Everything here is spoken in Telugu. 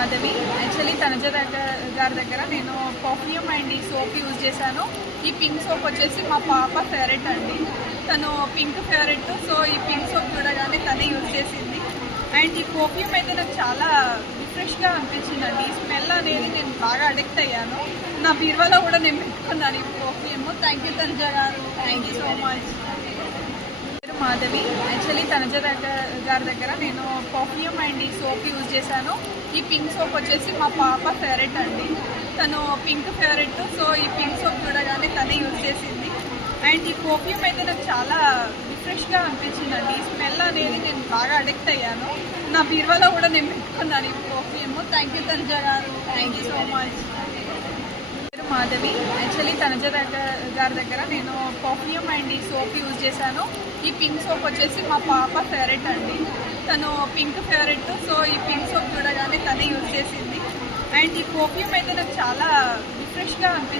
మాధవి. యాక్చువల్లీ తనుజ గారి దగ్గర నేను పర్ఫ్యూమ్ అండ్ ఈ సోప్ యూజ్ చేశాను. ఈ పింక్ సోప్ వచ్చేసి మా పాప ఫేవరెట్ అండి. తను పింక్ ఫేవరెట్, సో ఈ పింక్ సోప్ చూడగానే తనే యూజ్ చేసింది. అండ్ ఈ పర్ఫ్యూమ్ అయితే నాకు చాలా రిఫ్రెష్గా అనిపించిందండి. ఈ స్మెల్ అనేది నేను బాగా అడిక్ట్ అయ్యాను. నా బీరువాలో కూడా నేను పెట్టుకున్నాను ఈ పర్ఫ్యూమ్. థ్యాంక్ యూ తనుజ గారు, thank you so much. Madhavi. Actually Tanuja గారి దగ్గర నేను పర్ఫ్యూమ్ అండ్ ఈ సోప్ యూజ్ చేశాను. ఈ పింక్ సోప్ వచ్చేసి మా పాప ఫేవరెట్ అండి. తను పింక్ ఫేవరెట్, సో ఈ పింక్ సోప్ చూడగానే తనే యూజ్ చేసింది. అండ్ ఈ పర్ఫ్యూమ్ అయితే నాకు చాలా రిఫ్రెష్గా అనిపించిందండి. ఈ స్మెల్ అనేది నేను బాగా అడిక్ట్ అయ్యాను. నా బీరువాలో కూడా నేను పెట్టుకున్నాను ఈ పర్ఫ్యూమ్. థ్యాంక్ యూ తనుజ గారు, thank you so much. Madhavi. Actually Tanuja గారి దగ్గర నేను పర్ఫ్యూమ్ అండ్ ఈ సోప్ యూజ్ చేశాను. ఈ పింక్ సోప్ వచ్చేసి మా పాప ఫేవరెట్ అండి. తను పింక్ ఫేవరెట్, సో ఈ పింక్ సోప్ చూడగానే తనే యూజ్ చేసింది. అండ్ ఈ పర్ఫ్యూమ్ అయితే నాకు చాలా రిఫ్రెష్గా అనిపించింది.